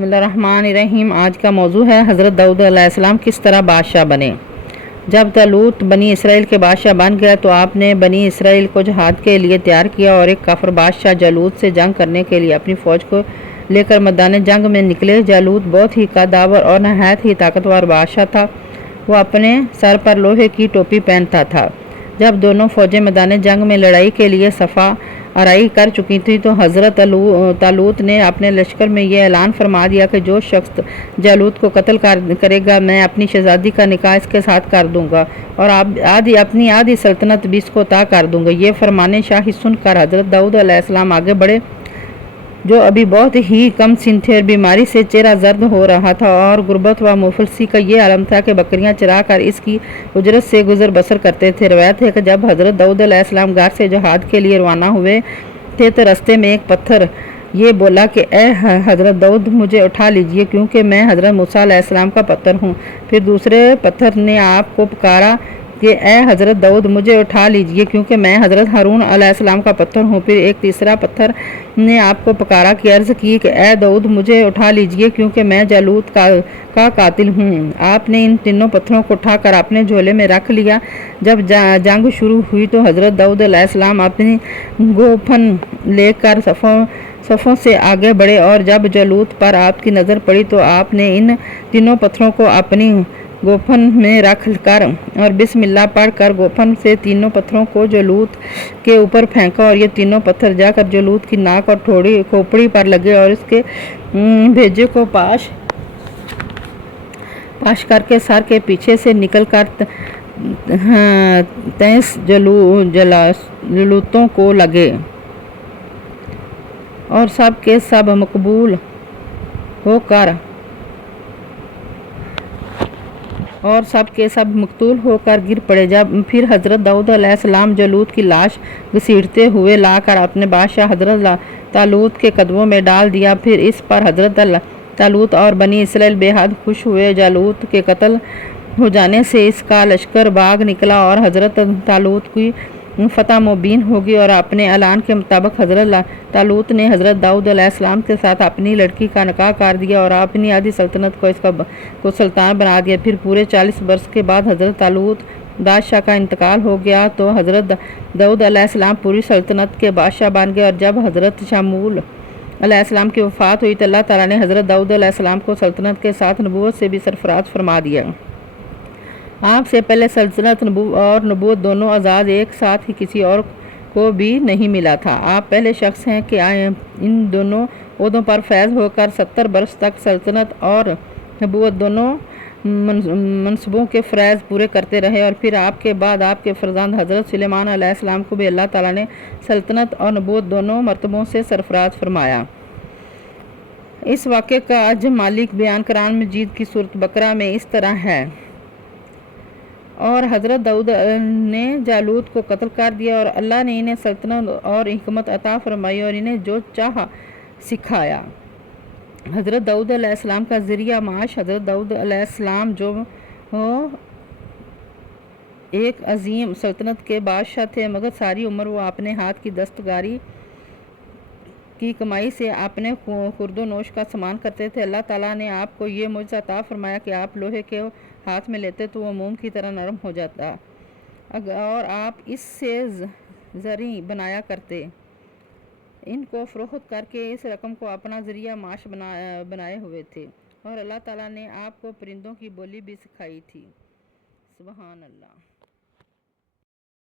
بسم اللہ الرحمن الرحیم۔ آج کا موضوع ہے حضرت داؤد علیہ السلام کس طرح بادشاہ بنے۔ جب طالوت بنی اسرائیل کے بادشاہ بن گیا تو آپ نے بنی اسرائیل کو جہاد کے لیے تیار کیا اور ایک کافر بادشاہ جالوت سے جنگ کرنے کے لیے اپنی فوج کو لے کر میدان جنگ میں نکلے۔ جالوت بہت ہی قدآور اور نہایت ہی طاقتور بادشاہ تھا۔ وہ اپنے سر پر لوہے کی ٹوپی پہنتا تھا۔ جب دونوں فوجیں میدان جنگ میں لڑائی کے لیے صفا آرائی کر چکی تھی تو حضرت طالوت نے اپنے لشکر میں یہ اعلان فرما دیا کہ جو شخص جالوت کو قتل کرے گا میں اپنی شہزادی کا نکاح اس کے ساتھ کر دوں گا اور اپنی آدھی سلطنت بھی اس کو عطا کر دوں گا۔ یہ فرمان شاہی سن کر حضرت داؤد علیہ السلام آگے بڑھے، جو ابھی بہت ہی کم سن تھے اور بیماری سے چہرہ زرد ہو رہا تھا اور غربت و مفلسی کا یہ عالم تھا کہ بکریاں چرا کر اس کی اجرت سے گزر بسر کرتے تھے۔ روایت ہے کہ جب حضرت داؤد علیہ السلام گھر سے جہاد کے لیے روانہ ہوئے تھے تو راستے میں ایک پتھر یہ بولا کہ اے حضرت داؤد مجھے اٹھا لیجئے کیونکہ میں حضرت موسیٰ علیہ السلام کا پتر ہوں۔ پھر دوسرے پتھر نے آپ کو پکارا کہ اے حضرت داؤد مجھے اٹھا لیجئے کیونکہ میں حضرت ہارون علیہ السلام کا پتر ہوں۔ پھر ایک تیسرا پتھر نے آپ کو پکارا کہ عرض کی کہ اے داؤد مجھے اٹھا لیجئے کیونکہ میں جالوت کا قاتل ہوں۔ آپ نے ان تینوں پتھروں کو اٹھا کر اپنے جھولے میں رکھ لیا۔ جب جنگ شروع ہوئی تو حضرت داؤد علیہ السلام اپنی گوپن لے کر صفوں سے آگے بڑھے اور جب جالوت پر آپ کی نظر پڑی تو آپ نے ان تینوں پتھروں کو اپنی گوپن میں رکھ کر اور بسم اللہ پڑھ کر گوپن سے تینوں پتھروں کو جالوت کے اوپر پھینکا اور یہ تینوں پتھر جا کر جالوت کی ناک اور کھوپڑی پر لگے اور اس کے بھیجے کو پاش کر کے سر کے پیچھے سے نکل کر 23 جالوتوں کو لگے اور سب کے سب مقتول ہو کر گر پڑے۔ پھر حضرت داؤد علیہ السلام جالوت کی لاش گھسیٹتے ہوئے لا کر اپنے بادشاہ حضرت طالوت کے قدموں میں ڈال دیا۔ پھر اس پر حضرت طالوت اور بنی اسرائیل بے حد خوش ہوئے۔ جالوت کے قتل ہو جانے سے اس کا لشکر بھاگ نکلا اور حضرت طالوت کی فتح مبین ہوگی اور اپنے اعلان کے مطابق حضرت طالوت نے حضرت داؤد علیہ السلام کے ساتھ اپنی لڑکی کا نکاح کر دیا اور اپنی آدھی سلطنت کو سلطان بنا دیا۔ پھر پورے 40 برس کے بعد حضرت طالوت بادشاہ کا انتقال ہو گیا تو حضرت داؤد علیہ السلام پوری سلطنت کے بادشاہ بن گئے اور جب حضرت شموئیل علیہ السلام کی وفات ہوئی تو اللہ تعالیٰ نے حضرت داؤد علیہ السلام کو سلطنت کے ساتھ نبوت سے بھی سرفراز فرما دیا۔ آپ سے پہلے سلطنت اور نبوت دونوں اعزاز ایک ساتھ ہی کسی اور کو بھی نہیں ملا تھا۔ آپ پہلے شخص ہیں کہ ان دونوں عہدوں پر فائز ہو کر 70 برس تک سلطنت اور نبوت دونوں منصبوں کے فریض پورے کرتے رہے اور پھر آپ کے بعد آپ کے فرزند حضرت سلیمان علیہ السلام کو بھی اللہ تعالیٰ نے سلطنت اور نبوت دونوں مرتبوں سے سرفراز فرمایا۔ اس واقعے کا عجز مالک بیان قرآن مجید کی سورۃ بقرہ میں اس طرح ہے۔ اور حضرت داؤد نے جالوت کو قتل کر دیا اور اللہ نے انہیں سلطنت اور حکمت عطا فرمائی اور انہیں جو چاہا سکھایا۔ حضرت داؤد علیہ السلام کا ذریعہ معاش حضرت داؤد علیہ السلام جو ایک عظیم سلطنت کے بادشاہ تھے مگر ساری عمر وہ اپنے ہاتھ کی دستکاری کی کمائی سے اپنے خورد و نوش کا سامان کرتے تھے۔ اللہ تعالیٰ نے آپ کو یہ معجزہ عطا فرمایا کہ آپ لوہے کے ہاتھ میں لیتے تو وہ موم کی طرح نرم ہو جاتا اور آپ اس سے زریں بنایا کرتے، ان کو فروخت کر کے اس رقم کو اپنا ذریعہ معاش بنائے ہوئے تھے اور اللہ تعالیٰ نے آپ کو پرندوں کی بولی بھی سکھائی تھی۔ سبحان اللہ۔